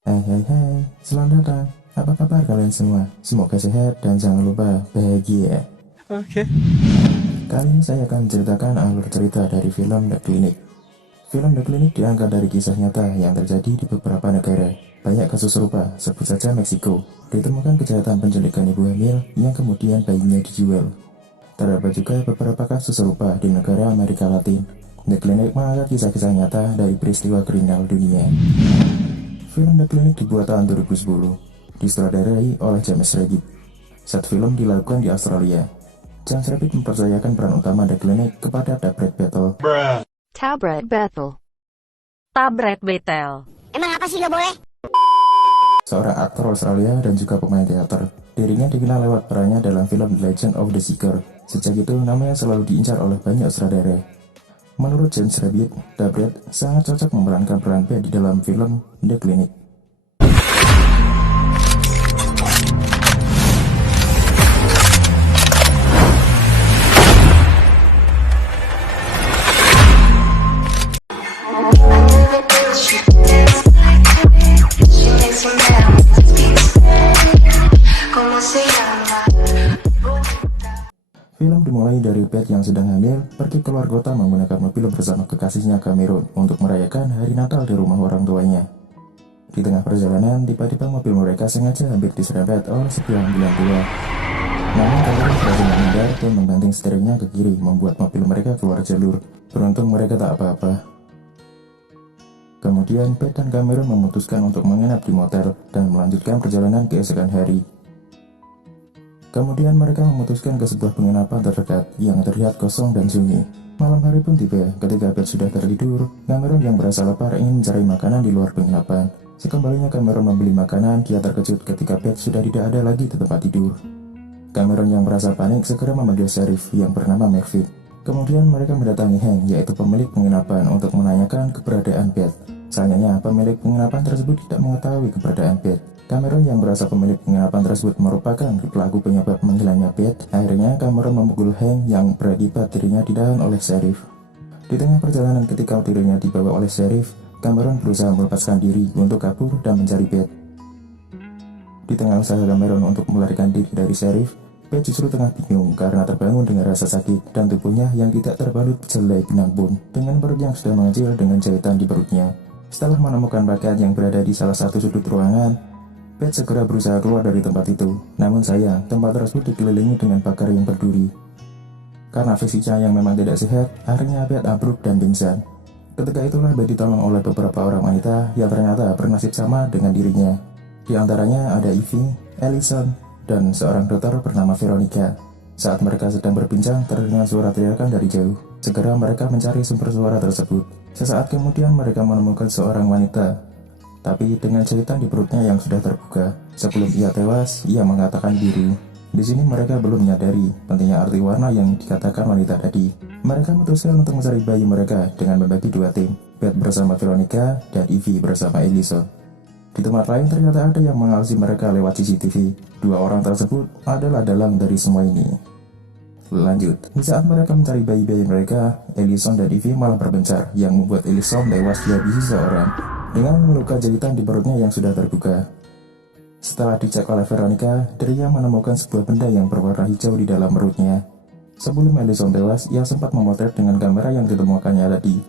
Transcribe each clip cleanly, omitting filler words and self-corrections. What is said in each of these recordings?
Hai hai hai, selamat datang. Apa kabar kalian semua? Semoga sehat dan jangan lupa bahagia. Oke. Kali ini saya akan menceritakan alur cerita dari film The Clinic. Film The Clinic diangkat dari kisah nyata yang terjadi di beberapa negara. Banyak kasus serupa, sebut saja Meksiko. Ditemukan kejahatan penculikan ibu hamil yang kemudian bayinya dijual. Terdapat juga beberapa kasus serupa di negara Amerika Latin. The Clinic mengangkat kisah-kisah nyata dari peristiwa kriminal dunia. Film The Clinic dibuat tahun 2010, disutradarai oleh James Rabbit. Saat film dilakukan di Australia, James Rabbit mempercayakan peran utama The Clinic kepada Tabret Battle, Tabret Bethel. Tabret Betel. Emang apa sih gak boleh? seorang aktor Australia dan juga pemain teater. Dirinya dikenal lewat perannya dalam film The Legend of the Seeker. Sejak itu, namanya selalu diincar oleh banyak sutradara. Menurut James Rabbit, Tabret sangat cocok memerankan peran Beth di dalam film The Clinic. Film dimulai dari Beth yang sedang hamil pergi keluar kota menggunakan mobil bersama kekasihnya Cameron untuk merayakan hari Natal di rumah orang tuanya. Di tengah perjalanan, tiba-tiba mobil mereka sengaja hampir diserempet oleh sebuah ambulan tua. Namun Cameron berhasil menghindar dan membanting setirnya ke kiri, membuat mobil mereka keluar jalur. Beruntung mereka tak apa-apa. Kemudian Beth dan Cameron memutuskan untuk menginap di motel dan melanjutkan perjalanan keesokan hari. Kemudian mereka memutuskan ke sebuah penginapan terdekat yang terlihat kosong dan sunyi. Malam hari pun tiba, ketika Beth sudah tertidur, Cameron yang merasa lapar ingin mencari makanan di luar penginapan. Sekembalinya Cameron membeli makanan, dia terkejut ketika Beth sudah tidak ada lagi di tempat tidur. Cameron yang merasa panik segera memanggil sheriff yang bernama Mervyn. Kemudian mereka mendatangi Hank, yaitu pemilik penginapan, untuk menanyakan keberadaan Beth. Sayangnya, pemilik penginapan tersebut tidak mengetahui keberadaan Beth. Cameron yang merasa pemilik penginapan tersebut merupakan pelaku penyebab menghilangnya Beth. Akhirnya Cameron memukul Hank yang berakibat dirinya ditahan oleh sheriff. Di tengah perjalanan ketika dirinya dibawa oleh sheriff, Cameron berusaha melepaskan diri untuk kabur dan mencari Beth. Di tengah usaha Cameron untuk melarikan diri dari sheriff, Beth justru tengah bingung karena terbangun dengan rasa sakit dan tubuhnya yang tidak terbalut selai benang pun, dengan perut yang sudah mengecil dengan jahitan di perutnya. Setelah menemukan pakaian yang berada di salah satu sudut ruangan, Beth segera berusaha keluar dari tempat itu. Namun sayang, tempat tersebut dikelilingi dengan pagar yang berduri. Karena fisiknya yang memang tidak sehat, akhirnya Beth ambruk dan pingsan. Ketika itulah Beth ditolong oleh beberapa orang wanita yang ternyata bernasib sama dengan dirinya. Di antaranya ada Ivy, Ellison, dan seorang dokter bernama Veronica. Saat mereka sedang berbincang, terdengar suara teriakan dari jauh. Segera mereka mencari sumber suara tersebut. Sesaat kemudian mereka menemukan seorang wanita, tapi dengan jahitan di perutnya yang sudah terbuka. Sebelum ia tewas, ia mengatakan biru. Di sini mereka belum menyadari pentingnya arti warna yang dikatakan wanita tadi. Mereka memutuskan untuk mencari bayi mereka dengan membagi dua tim, Beth bersama Veronica dan Ivy bersama Ellison. Di tempat lain ternyata ada yang mengawasi mereka lewat CCTV. Dua orang tersebut adalah dalang dari semua ini. Lanjut, di saat mereka mencari bayi-bayi mereka, Ellison dan Ivy malah berpencar, yang membuat Ellison tewas dihabisi seorang dengan luka jahitan di perutnya yang sudah terbuka. Setelah dicek oleh Veronica, dirinya menemukan sebuah benda yang berwarna hijau di dalam perutnya. Sebelum Ellison tewas, ia sempat memotret dengan kamera yang ditemukannya tadi.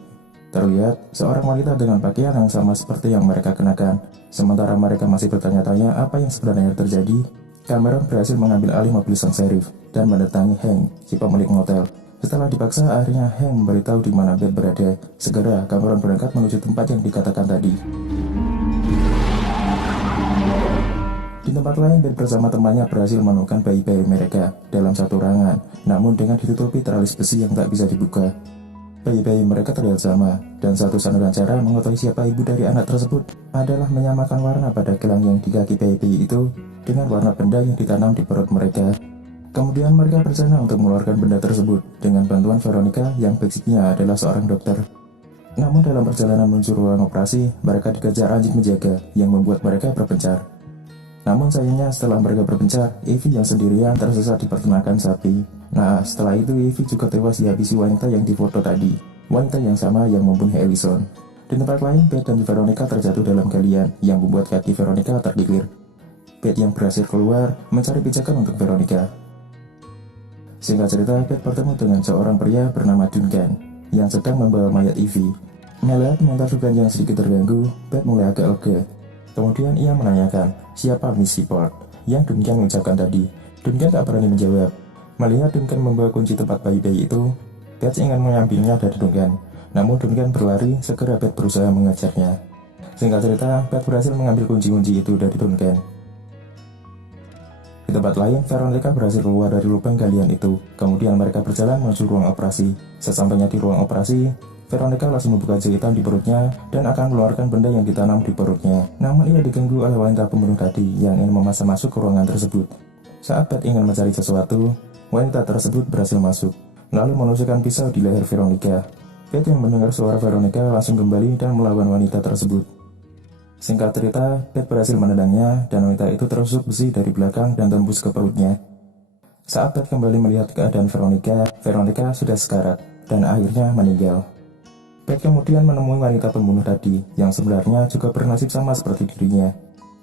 Terlihat seorang wanita dengan pakaian yang sama seperti yang mereka kenakan. Sementara mereka masih bertanya-tanya apa yang sebenarnya terjadi, Cameron berhasil mengambil alih mobil sang sheriff dan mendatangi Hank, si pemilik motel. Setelah dipaksa, akhirnya Hank memberitahu di mana Beth berada. Segera Cameron berangkat menuju tempat yang dikatakan tadi. Di tempat lain, Beth bersama temannya berhasil menemukan bayi-bayi mereka dalam satu ruangan, namun dengan ditutupi teralis besi yang tak bisa dibuka. Bayi-bayi mereka terlihat sama, dan satu-satunya cara mengetahui siapa ibu dari anak tersebut adalah menyamakan warna pada gelang yang di kaki bayi-bayi itu dengan warna benda yang ditanam di perut mereka. Kemudian mereka berencana untuk mengeluarkan benda tersebut dengan bantuan Veronica yang basicnya adalah seorang dokter. Namun dalam perjalanan menuju ruang operasi, mereka dikejar anjing menjaga yang membuat mereka berpencar. Namun sayangnya setelah mereka berpencar, Ivy yang sendirian tersesat di peternakan sapi. Nah, setelah itu Ivy juga tewas dihabisi wanita yang difoto tadi, wanita yang sama yang membunuh Ellison. Di tempat lain, Beth dan Veronica terjatuh dalam galian yang membuat kaki Veronica terkilir. Beth yang berhasil keluar mencari pijakan untuk Veronica. Singkat cerita, Beth bertemu dengan seorang pria bernama Duncan yang sedang membawa mayat Ivy. Melihat mental Duncan yang sedikit terganggu, Beth mulai agak lega. Kemudian ia menanyakan siapa Miss Seaport yang Duncan ucapkan tadi. Duncan tak berani menjawab. Melihat Duncan membawa kunci tempat bayi-bayi itu, Beth ingin mengambilnya dari Duncan. Namun Duncan berlari, segera Beth berusaha mengejarnya. Singkat cerita, Beth berhasil mengambil kunci-kunci itu dari Duncan. Di tempat lain, Veronica berhasil keluar dari lubang galian itu. Kemudian mereka berjalan menuju ruang operasi. Sesampainya di ruang operasi, Veronica langsung membuka jahitan di perutnya dan akan mengeluarkan benda yang ditanam di perutnya. Namun ia diganggu oleh wanita pembunuh tadi yang ingin memaksa masuk ke ruangan tersebut. Saat Beth ingin mencari sesuatu, wanita tersebut berhasil masuk, lalu menusukkan pisau di leher Veronica. Beth yang mendengar suara Veronica langsung kembali dan melawan wanita tersebut. Singkat cerita, Beth berhasil menendangnya dan wanita itu tertusuk besi dari belakang dan tembus ke perutnya. Saat Beth kembali melihat keadaan Veronica, Veronica sudah sekarat dan akhirnya meninggal. Beth kemudian menemui wanita pembunuh tadi yang sebenarnya juga bernasib sama seperti dirinya.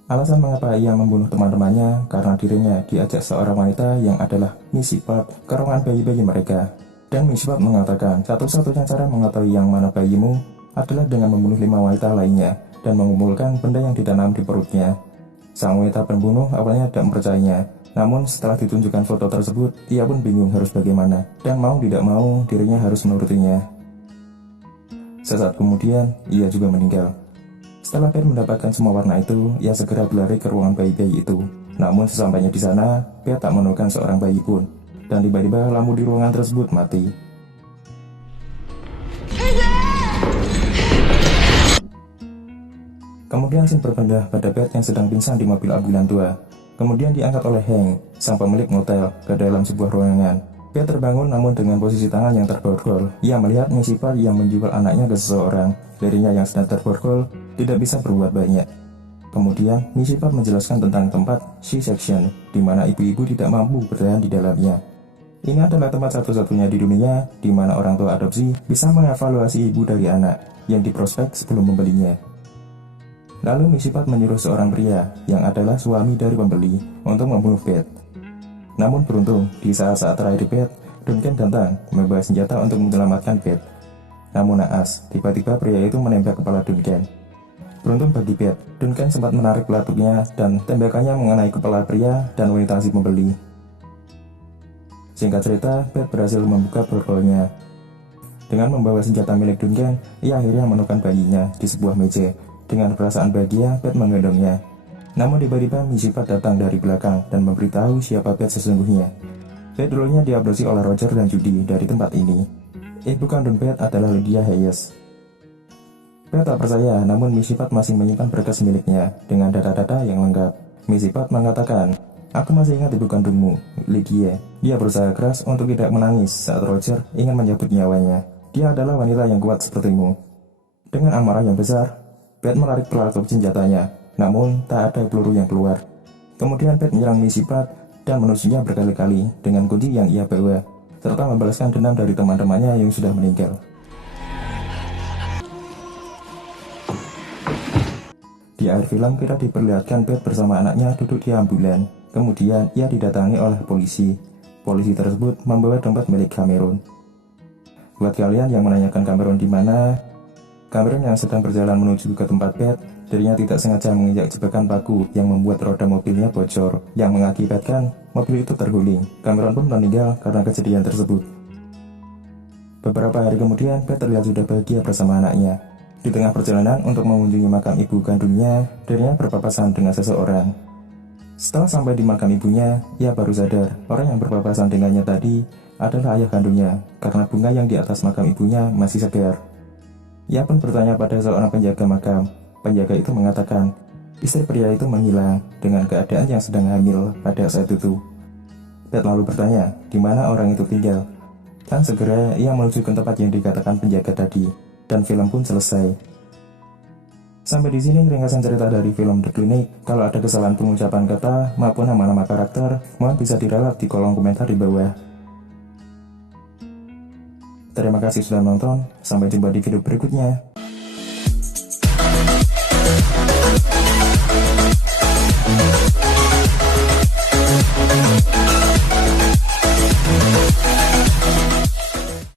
Alasan mengapa ia membunuh teman-temannya karena dirinya diajak seorang wanita yang adalah Miss Seaport ke ruangan bayi-bayi mereka. Dan Miss Seaport mengatakan satu-satunya cara mengetahui yang mana bayimu adalah dengan membunuh 5 wanita lainnya dan mengumpulkan benda yang ditanam di perutnya. Sang wanita pembunuh awalnya tidak mempercayainya, namun setelah ditunjukkan foto tersebut, ia pun bingung harus bagaimana, dan mau tidak mau dirinya harus menurutinya. Sesaat kemudian, ia juga meninggal. Setelah Beth mendapatkan semua warna itu, ia segera berlari ke ruangan bayi-bayi itu. Namun sesampainya di sana, Beth tak menemukan seorang bayi pun. Dan tiba-tiba lampu di ruangan tersebut mati. Kemudian scene berpindah pada Beth yang sedang pingsan di mobil ambulan tua. Kemudian diangkat oleh Hank, sang pemilik motel, ke dalam sebuah ruangan. Beth terbangun namun dengan posisi tangan yang terborgol. Ia melihat Miss Seaport yang menjual anaknya ke seseorang. Dirinya yang sedang terborgol tidak bisa berbuat banyak. Kemudian Miss Seaport menjelaskan tentang tempat C-section, di mana ibu-ibu tidak mampu bertahan di dalamnya. Ini adalah tempat satu-satunya di dunia di mana orang tua adopsi bisa mengevaluasi ibu dari anak yang diprospek sebelum membelinya. Lalu Miss Seaport menyuruh seorang pria yang adalah suami dari pembeli untuk membunuh Beth. Namun beruntung, di saat-saat terakhir Beth, Duncan datang membawa senjata untuk menyelamatkan Beth. Namun naas, tiba-tiba pria itu menembak kepala Duncan. Beruntung bagi Beth, Duncan sempat menarik pelatuknya dan tembakannya mengenai kepala pria dan wanita si pembeli. Singkat cerita, Beth berhasil membuka borgolnya. Dengan membawa senjata milik Duncan, ia akhirnya menemukan bayinya di sebuah meja. Dengan perasaan bahagia, Beth menggendongnya. Namun tiba-tiba Miss Seaport datang dari belakang dan memberitahu siapa Beth sesungguhnya. Beth dulunya diabduksi oleh Roger dan Judy dari tempat ini. Ibu kandung Beth adalah Lydia Hayes. Beth tak percaya, namun Miss Seaport masih menyimpan berkas miliknya dengan data-data yang lengkap. Miss Seaport mengatakan, "Aku masih ingat ibu kandungmu, Lydia." Dia berusaha keras untuk tidak menangis saat Roger ingin menyabut nyawanya. Dia adalah wanita yang kuat sepertimu. Dengan amarah yang besar, Beth menarik pelatuk senjatanya, namun tak ada peluru yang keluar. Kemudian Beth menyerang Miss Seaport dan menusuknya berkali-kali dengan kunci yang ia bawa, serta membalaskan dendam dari teman-temannya yang sudah meninggal. Di akhir film, kita diperlihatkan Beth bersama anaknya duduk di ambulan. Kemudian ia didatangi oleh polisi. Polisi tersebut membawa dompet milik Cameron. Buat kalian yang menanyakan Cameron di mana, Cameron yang sedang berjalan menuju ke tempat Beth, dirinya tidak sengaja menginjak jebakan paku yang membuat roda mobilnya bocor, yang mengakibatkan mobil itu terguling. Cameron pun meninggal karena kejadian tersebut. Beberapa hari kemudian, Beth terlihat sudah bahagia bersama anaknya. Di tengah perjalanan untuk mengunjungi makam ibu kandungnya, dirinya berpapasan dengan seseorang. Setelah sampai di makam ibunya, ia baru sadar orang yang berpapasan dengannya tadi adalah ayah kandungnya, karena bunga yang di atas makam ibunya masih segar. Ia pun bertanya pada seorang penjaga makam. Penjaga itu mengatakan, istri pria itu menghilang dengan keadaan yang sedang hamil pada saat itu. Beth lalu bertanya, di mana orang itu tinggal? Dan segera ia menuju ke tempat yang dikatakan penjaga tadi, dan film pun selesai. Sampai di sini ringkasan cerita dari film The Clinic. Kalau ada kesalahan pengucapan kata maupun nama-nama karakter, mohon bisa diralat di kolom komentar di bawah. Terima kasih sudah nonton, sampai jumpa di video berikutnya.